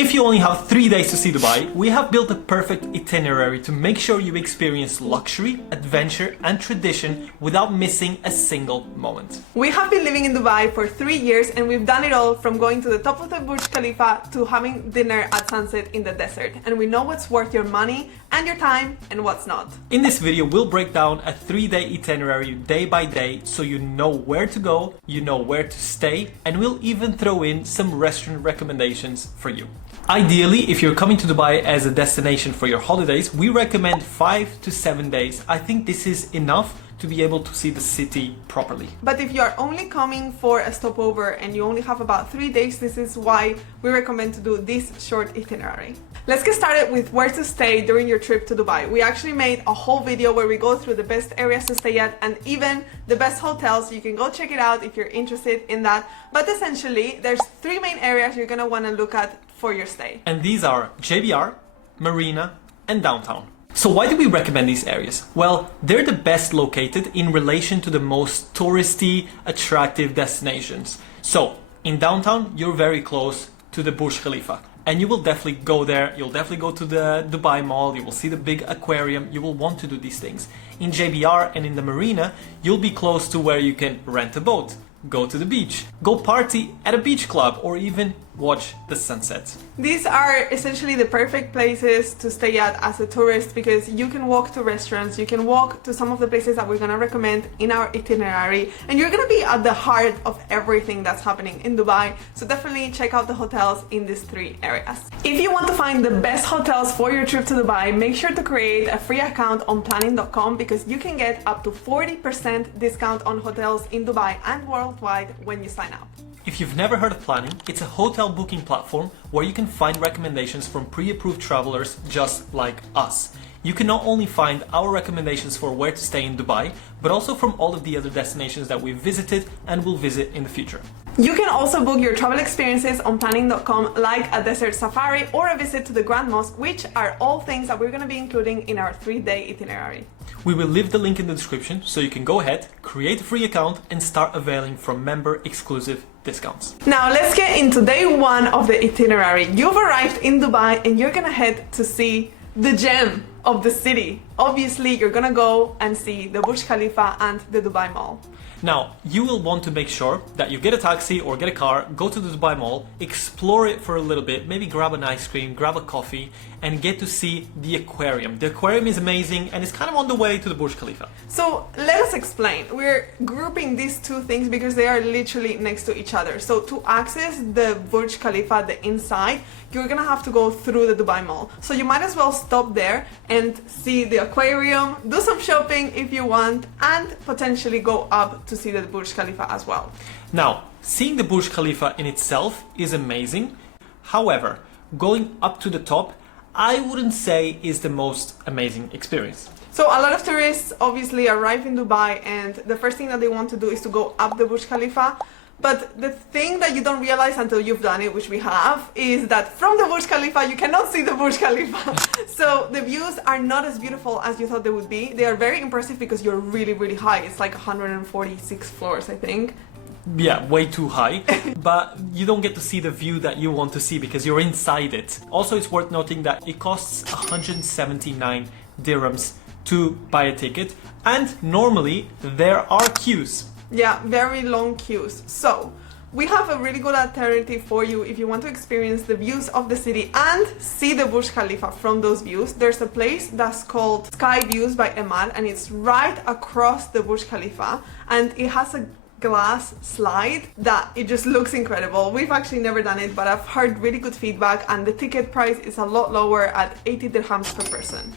If you only have 3 days to see Dubai, we have built a perfect itinerary to make sure you experience luxury, adventure and tradition without missing a single moment. We have been living in Dubai for 3 years and we've done it all from going to the top of the Burj Khalifa to having dinner at sunset in the desert. And we know what's worth your money and your time and what's not. In this video, we'll break down a 3-day itinerary day by day so you know where to go, you know where to stay, and we'll even throw in some restaurant recommendations for you. Ideally, if you're coming to Dubai as a destination for your holidays, we recommend 5 to 7 days. I think this is enough to be able to see the city properly. But if you are only coming for a stopover and you only have about 3 days, this is why we recommend to do this short itinerary. Let's get started with where to stay during your trip to Dubai. We actually made a whole video where we go through the best areas to stay at and even the best hotels. You can go check it out if you're interested in that. But essentially, there's 3 main areas you're gonna wanna look at for your stay. And these are JBR, Marina, and downtown. So why do we recommend these areas? Well, they're the best located in relation to the most touristy, attractive destinations. So in downtown, you're very close to the Burj Khalifa. And you will definitely go there, you'll definitely go to the Dubai Mall, you will see the big aquarium, you will want to do these things. In JBR and in the Marina, you'll be close to where you can rent a boat, go to the beach, go party at a beach club, or even watch the sunset. These are essentially the perfect places to stay at as a tourist because you can walk to restaurants, you can walk to some of the places that we're gonna recommend in our itinerary, and you're gonna be at the heart of everything that's happening in Dubai. So definitely check out the hotels in these 3 areas. If you want to find the best hotels for your trip to Dubai, make sure to create a free account on planning.com because you can get up to 40% discount on hotels in Dubai and worldwide when you sign up. If you've never heard of Planning, it's a hotel booking platform where you can find recommendations from pre-approved travelers just like us. You can not only find our recommendations for where to stay in Dubai, but also from all of the other destinations that we've visited and will visit in the future. You can also book your travel experiences on planning.com like a desert safari or a visit to the Grand Mosque, which are all things that we're going to be including in our 3-day itinerary. We will leave the link in the description so you can go ahead, create a free account and start availing from member exclusive discounts. Now let's get into day 1 of the itinerary. You've arrived in Dubai and you're gonna head to see the gem of the city. Obviously, you're gonna go and see the Burj Khalifa and the Dubai Mall. Now, you will want to make sure that you get a taxi or get a car, go to the Dubai Mall, explore it for a little bit, maybe grab an ice cream, grab a coffee, and get to see the aquarium. The aquarium is amazing and it's kind of on the way to the Burj Khalifa. So let us explain. We're grouping these 2 things because they are literally next to each other. So to access the Burj Khalifa, the inside, you're gonna have to go through the Dubai Mall. So you might as well stop there and see the aquarium, do some shopping if you want, and potentially go up to see the Burj Khalifa as well. Now, seeing the Burj Khalifa in itself is amazing. However, going up to the top, I wouldn't say is the most amazing experience. So a lot of tourists obviously arrive in Dubai and the first thing that they want to do is to go up the Burj Khalifa. But the thing that you don't realize until you've done it, which we have, is that from the Burj Khalifa, you cannot see the Burj Khalifa. So the views are not as beautiful as you thought they would be. They are very impressive because you're really, really high. It's like 146 floors, I think. Yeah, way too high, but you don't get to see the view that you want to see because you're inside it. Also, it's worth noting that it costs 179 dirhams to buy a ticket, and normally there are queues. Yeah, very long queues. So we have a really good alternative for you if you want to experience the views of the city and see the Burj Khalifa from those views. There's a place that's called Sky Views by Emad and it's right across the Burj Khalifa and it has a glass slide that it just looks incredible. We've actually never done it, but I've heard really good feedback and the ticket price is a lot lower at 80 dirhams per person.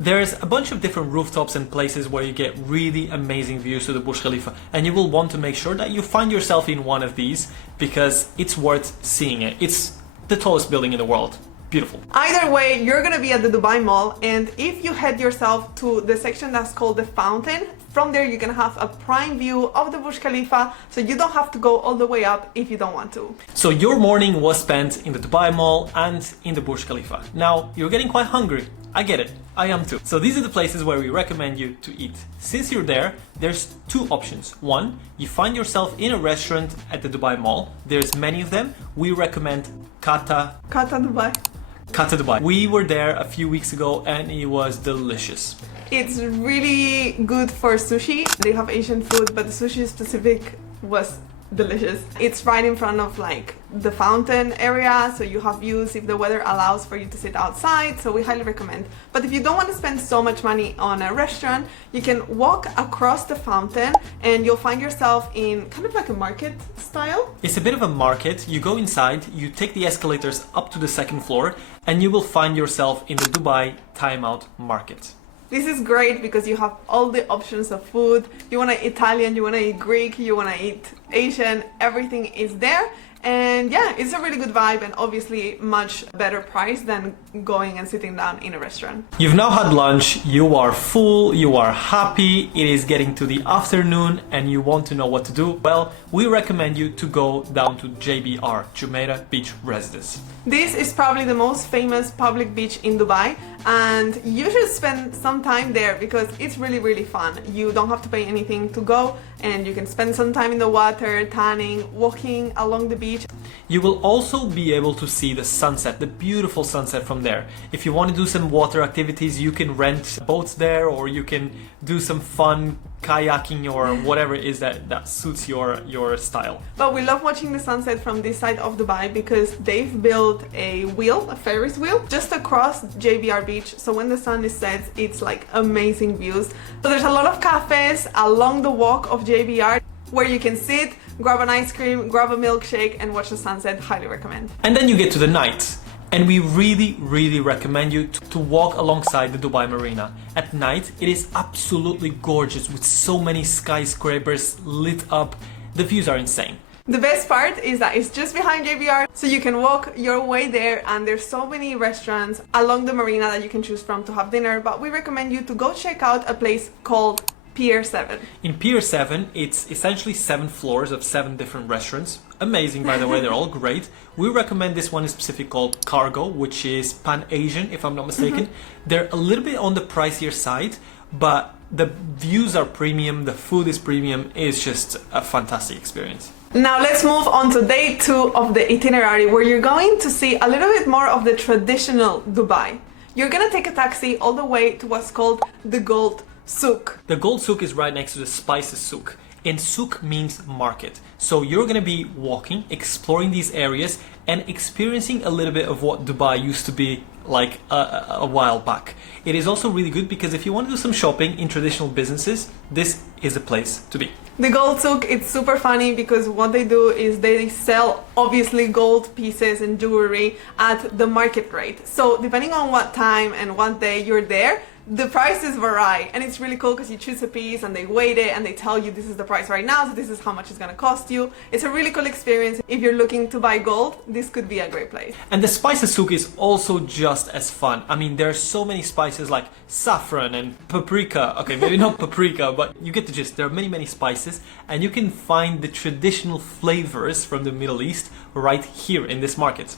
There's a bunch of different rooftops and places where you get really amazing views to the Burj Khalifa, and you will want to make sure that you find yourself in one of these because it's worth seeing it. It's the tallest building in the world. Beautiful. Either way, you're gonna be at the Dubai Mall, and if you head yourself to the section that's called the Fountain, from there you're gonna have a prime view of the Burj Khalifa, so you don't have to go all the way up if you don't want to. So your morning was spent in the Dubai Mall and in the Burj Khalifa. Now you're getting quite hungry. I get it, I am too. So these are the places where we recommend you to eat. Since you're there, there's two options. One, you find yourself in a restaurant at the Dubai Mall. There's many of them. We recommend Kata Dubai. We were there a few weeks ago and it was delicious. It's really good for sushi. They have Asian food, but the sushi specific was delicious. It's right in front of like the fountain area, so you have views if the weather allows for you to sit outside, so we highly recommend. But if you don't want to spend so much money on a restaurant, you can walk across the fountain and you'll find yourself in kind of like a market style. It's a bit of a market. You go inside, you take the escalators up to the second floor and you will find yourself in the Dubai Timeout Market. This is great because you have all the options of food. You want to eat Italian, you want to eat Greek, you want to eat Asian, everything is there. And yeah, it's a really good vibe and obviously much better price than going and sitting down in a restaurant. You've now had lunch, you are full, you are happy, it is getting to the afternoon and you want to know what to do. Well, we recommend you to go down to JBR, Jumeirah Beach Residence. This is probably the most famous public beach in Dubai and you should spend some time there because it's really, really fun. You don't have to pay anything to go and you can spend some time in the water, tanning, walking along the beach. You will also be able to see the sunset, the beautiful sunset from there. If you want to do some water activities, you can rent boats there or you can do some fun kayaking or whatever it is that suits your style. But we love watching the sunset from this side of Dubai because they've built a wheel, a Ferris wheel, just across JBR Beach. So when the sun is set, it's like amazing views. So there's a lot of cafes along the walk of JBR where you can sit, grab an ice cream, grab a milkshake and watch the sunset. Highly recommend. And then you get to the night. And we really, really recommend you to walk alongside the Dubai Marina. At night, it is absolutely gorgeous with so many skyscrapers lit up. The views are insane. The best part is that it's just behind JBR, so you can walk your way there and there's so many restaurants along the marina that you can choose from to have dinner. But we recommend you to go check out a place called Pier 7. In Pier 7, it's essentially 7 floors of 7 different restaurants. Amazing, by the way, they're all great. We recommend this one in specific called Cargo, which is Pan-Asian, if I'm not mistaken. They're a little bit on the pricier side, but the views are premium, the food is premium. It's just a fantastic experience. Now let's move on to day 2 of the itinerary, where you're going to see a little bit more of the traditional Dubai. You're gonna take a taxi all the way to what's called the Gold Souk. The Gold Souk is right next to the Spices Souk. And souk means market. So you're going to be walking, exploring these areas and experiencing a little bit of what Dubai used to be like a while back. It is also really good because if you want to do some shopping in traditional businesses, this is a place to be. The Gold Souk, it's super funny because what they do is they sell obviously gold pieces and jewelry at the market rate. So depending on what time and what day you're there, the prices vary, and it's really cool because you choose a piece and they weigh it and they tell you this is the price right now, so this is how much it's going to cost you. It's a really cool experience. If you're looking to buy gold, this could be a great place. And the Spices Souk is also just as fun. I mean, there are so many spices like saffron and paprika. Okay, maybe not paprika, but you get the gist. There are many, many spices, and you can find the traditional flavors from the Middle East right here in this market.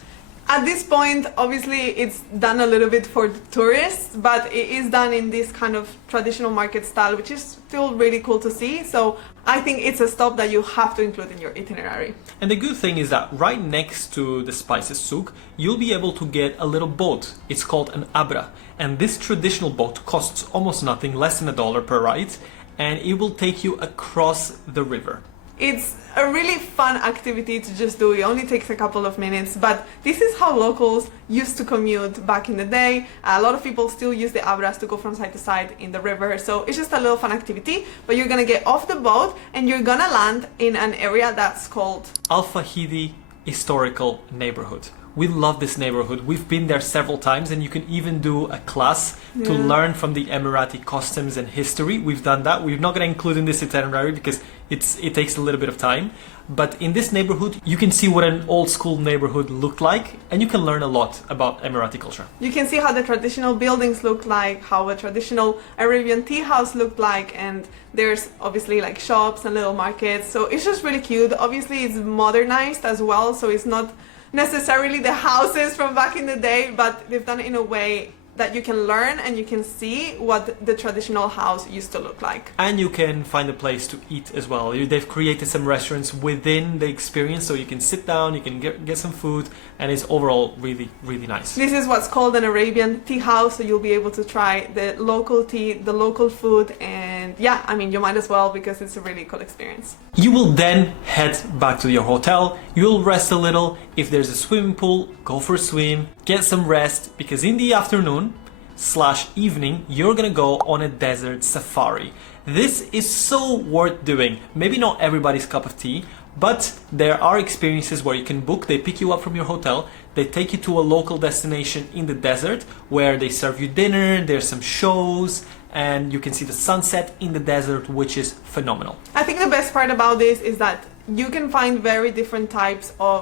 At this point, obviously, it's done a little bit for the tourists, but it is done in this kind of traditional market style, which is still really cool to see. So I think it's a stop that you have to include in your itinerary. And the good thing is that right next to the Spices Souk, you'll be able to get a little boat. It's called an abra. And this traditional boat costs almost nothing, less than $1 per ride, and it will take you across the river. It's a really fun activity to just do. It only takes a couple of minutes, but this is how locals used to commute back in the day. A lot of people still use the abras to go from side to side in the river, so it's just a little fun activity. But you're gonna get off the boat and you're gonna land in an area that's called Al Fahidi Historical Neighborhood. We love this neighborhood. We've been there several times, and you can even do a class to learn from the Emirati customs and history. We've done that. We're not going to include in this itinerary because it takes a little bit of time. But in this neighborhood, you can see what an old school neighborhood looked like, and you can learn a lot about Emirati culture. You can see how the traditional buildings look like, how a traditional Arabian tea house looked like, and there's obviously like shops and little markets. So it's just really cute. Obviously, it's modernized as well, so it's not necessarily the houses from back in the day, but they've done it in a way that you can learn and you can see what the traditional house used to look like. And you can find a place to eat as well. They've created some restaurants within the experience, so you can sit down, you can get some food, and it's overall really, really nice. This is what's called an Arabian tea house, so you'll be able to try the local tea, the local food, and yeah, I mean, you might as well because it's a really cool experience. You will then head back to your hotel, you'll rest a little. If there's a swimming pool, go for a swim, get some rest, because in the afternoon/evening, you're gonna go on a desert safari. This is so worth doing. Maybe not everybody's cup of tea, but there are experiences where you can book. They pick you up from your hotel, they take you to a local destination in the desert where they serve you dinner, there's some shows, and you can see the sunset in the desert, which is phenomenal. I think the best part about this is that you can find very different types of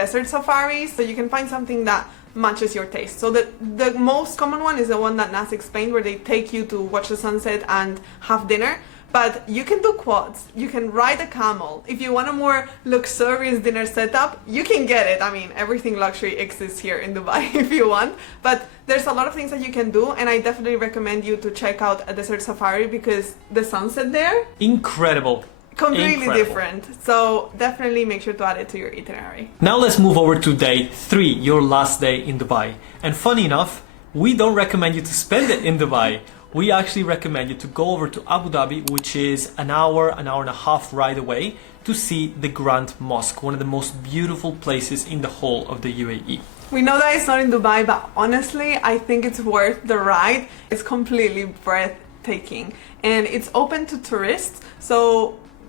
desert safaris, so you can find something that matches your taste. So the most common one is the one that Nas explained, where they take you to watch the sunset and have dinner. But you can do quads, you can ride a camel. If you want a more luxurious dinner setup, you can get it. I mean, everything luxury exists here in Dubai if you want. But there's a lot of things that you can do, and I definitely recommend you to check out a desert safari because the sunset there, Incredible. completely Incredible. different. So definitely make sure to add it to your itinerary. Now let's move over to day 3, your last day in Dubai. And funny enough, we don't recommend you to spend it in Dubai. We actually recommend you to go over to Abu Dhabi, which is an hour and a half ride away, to see the Grand Mosque, one of the most beautiful places in the whole of the UAE. We know that it's not in Dubai, but honestly, I think it's worth the ride. It's completely breathtaking and it's open to tourists. So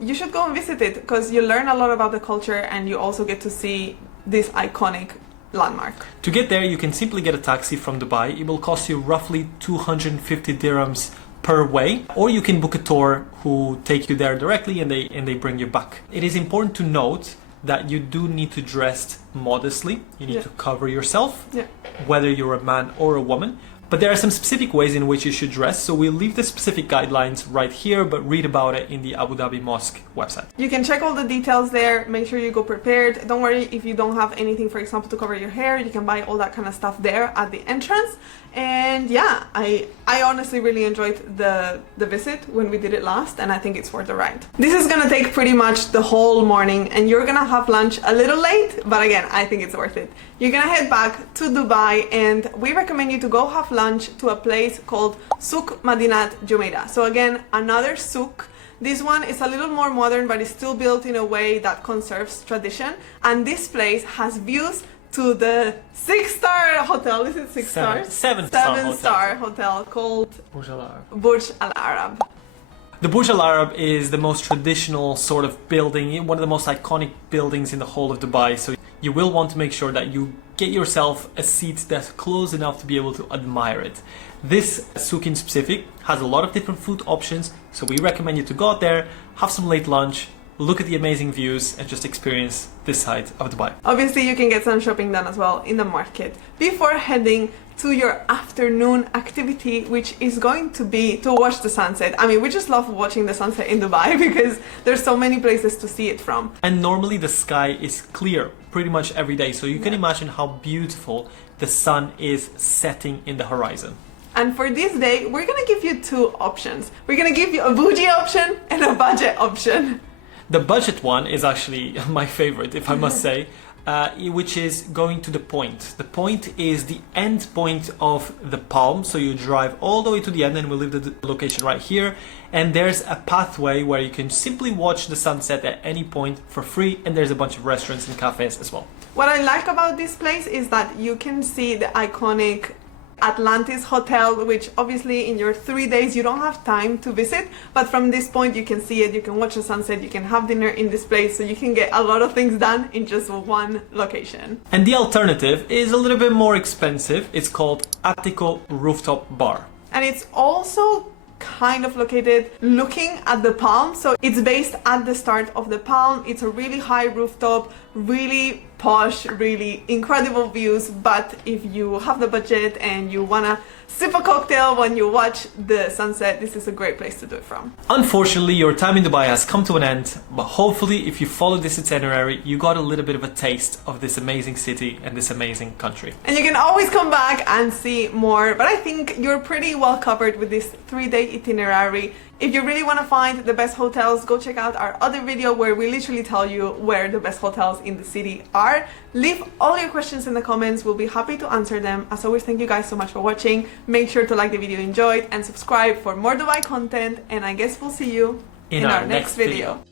you should go and visit it because you learn a lot about the culture and you also get to see this iconic landmark. To get there, you can simply get a taxi from Dubai. It will cost you roughly 250 dirhams per way, or you can book a tour who take you there directly and they bring you back. It is important to note that you do need to dress modestly. You need to cover yourself, whether you're a man or a woman. But there are some specific ways in which you should dress, so we'll leave the specific guidelines right here, but read about it in the Abu Dhabi Mosque website. You can check all the details there, make sure you go prepared. Don't worry if you don't have anything, for example, to cover your hair, you can buy all that kind of stuff there at the entrance. And yeah, I honestly really enjoyed the visit when we did it last, and I think it's worth the ride. This is gonna take pretty much the whole morning, and you're gonna have lunch a little late, but again, I think it's worth it. You're gonna head back to Dubai, and we recommend you to go have lunch to a place called Souk Madinat Jumeirah. So again, another souk. This one is a little more modern, but it's still built in a way that conserves tradition. And this place has views to the 6-star hotel. Is it 6 stars? 7-star hotel called Burj Al Arab. Burj Al Arab. The Burj Al Arab is the most traditional sort of building, one of the most iconic buildings in the whole of Dubai. So you will want to make sure that you get yourself a seat that's close enough to be able to admire it. This souk in specific has a lot of different food options, so we recommend you to go out there, have some late lunch, look at the amazing views, and just experience this side of Dubai. Obviously, you can get some shopping done as well in the market before heading to your afternoon activity, which is going to be to watch the sunset. I mean, we just love watching the sunset in Dubai because there's so many places to see it from. And normally the sky is clear pretty much every day, so you can imagine how beautiful the sun is setting in the horizon. And for this day, we're gonna give you 2 options. We're gonna give you a bougie option and a budget option. The budget one is actually my favorite, if I must say, which is going to the point. The point is the end point of the palm, so you drive all the way to the end, and we'll leave the location right here. And there's a pathway where you can simply watch the sunset at any point for free, and there's a bunch of restaurants and cafes as well. What I like about this place is that you can see the iconic Atlantis Hotel, which obviously in your 3 days you don't have time to visit, but from this point you can see it, you can watch the sunset, you can have dinner in this place, so you can get a lot of things done in just one location. And the alternative is a little bit more expensive. It's called Attico Rooftop Bar. And it's also kind of located looking at the palm, so it's based at the start of the palm. It's a really high rooftop, really posh, really incredible views, but if you have the budget and you wanna sip a cocktail when you watch the sunset, this is a great place to do it from. Unfortunately, your time in Dubai has come to an end, but hopefully if you follow this itinerary, you got a little bit of a taste of this amazing city and this amazing country. And you can always come back and see more, but I think you're pretty well covered with this 3-day itinerary. If you really want to find the best hotels, go check out our other video where we literally tell you where the best hotels in the city are. Leave all your questions in the comments, we'll be happy to answer them. As always, thank you guys so much for watching. Make sure to like the video you enjoyed and subscribe for more Dubai content, and I guess we'll see you in our next video.